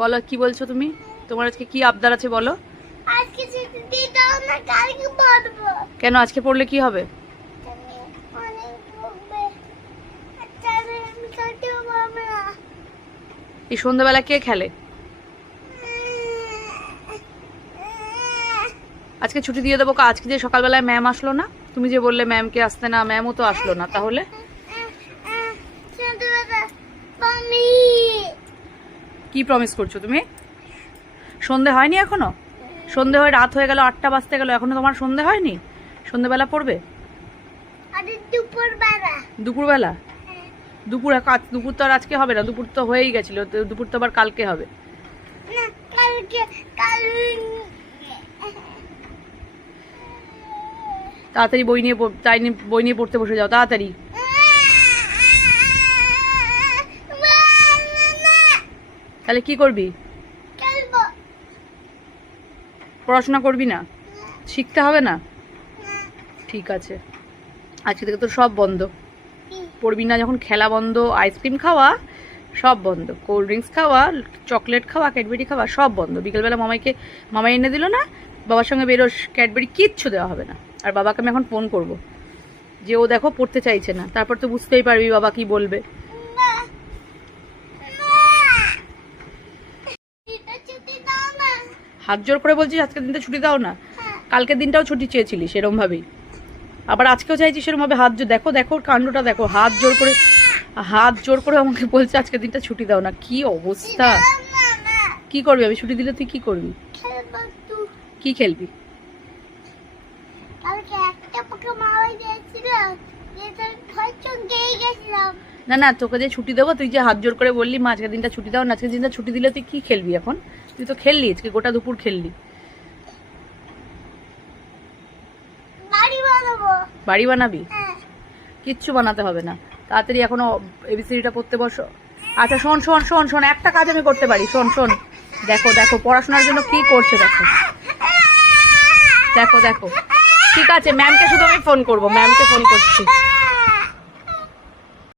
বলো কি বলছো তুমি? তোমার আজকে কি আবদার আছে বলো। আজকে ছুটি দিয়ে দাও না, কালকে পড়বো। কেন আজকে পড়লে কি হবে? তুমি অনেক বকবে। আচ্ছা আমি কালকে পড়বো না। এই সন্ধ্যাবেলা কে খেলে? আজকে ছুটি দিয়ে দেবো। আজকে যে সকালবেলায় ম্যাম আসলো না, তুমি যে বললে ম্যামকে আসতে না, ম্যামও তো আসলো না, তাহলে কি প্রমিস করছো তুমি? সন্ধে হয়নি এখনো? সন্ধে হয়ে রাত হয়ে গেল, 8টা বাজতে গেল, এখনো তোমার সন্ধে হয়নি? সন্ধেবেলা পড়বে? দুপুরবেলা? দুপুর তো আর আজকে হবে না, দুপুর তো হয়েই গেছিল, দুপুর তো আবার কালকে হবে। তাড়াতাড়ি বই নিয়ে পড়তে বসে যাও তাড়াতাড়ি। তাহলে কি করবি? পড়াশোনা করবি না? শিখতে হবে না? ঠিক আছে, আজকে থেকে তো সব বন্ধ। পড়বি না যখন, খেলা বন্ধ, আইসক্রিম খাওয়া সব বন্ধ, কোল্ড ড্রিঙ্কস খাওয়া, চকলেট খাওয়া, ক্যাডবেরি খাওয়া সব বন্ধ। বিকেলবেলা মামাই এনে দিল না, বাবার সঙ্গে বেরোস, ক্যাডবেরি কিচ্ছু দেওয়া হবে না। আর বাবাকে আমি এখন ফোন করব যে ও দেখো পড়তে চাইছে না, তারপর তো বুঝতেই পারবি বাবা কি বলবে। হাত জোর করে বলছিস আজকের দিনটা ছুটি দাও না? কালকের দিনটাও ছুটি চেয়েছিলি সেরকম ভাবেই, আবার আজকেও চাইছিস সেরকম ভাবে। হাত জোর দেখো, দেখো কাণ্ডটা দেখো, হাত জোর করে আমাকে বলছে আজকের দিনটা ছুটি দাও না। কি অবস্থা! কি করবি? আমি ছুটি দিলে তুই কি করবি? কি খেলবি? না না, তোকে যে ছুটি দেবো, তুই যে হাত জোর করে বললি মা আজকের দিনটা ছুটি দাও না, আজকের দিনটা ছুটি দিলে তুই কি খেলবি এখন? তুই তো খেললি আজকে, গোটা দুপুর খেললি। বাড়ি বানাবি? কিচ্ছু বানাতে হবে না, তাড়াতাড়ি এখনো এবিসিডিটা পড়তে বসো। আচ্ছা শোন শোন শোন শোন, একটা কাজ আমি করতে পারি, শোন শোন, দেখো দেখো পড়াশোনার জন্য কি করছে, দেখো দেখো দেখো। ঠিক আছে, ম্যামকে শুধু আমি ফোন করবো, ম্যামকে ফোন করছি।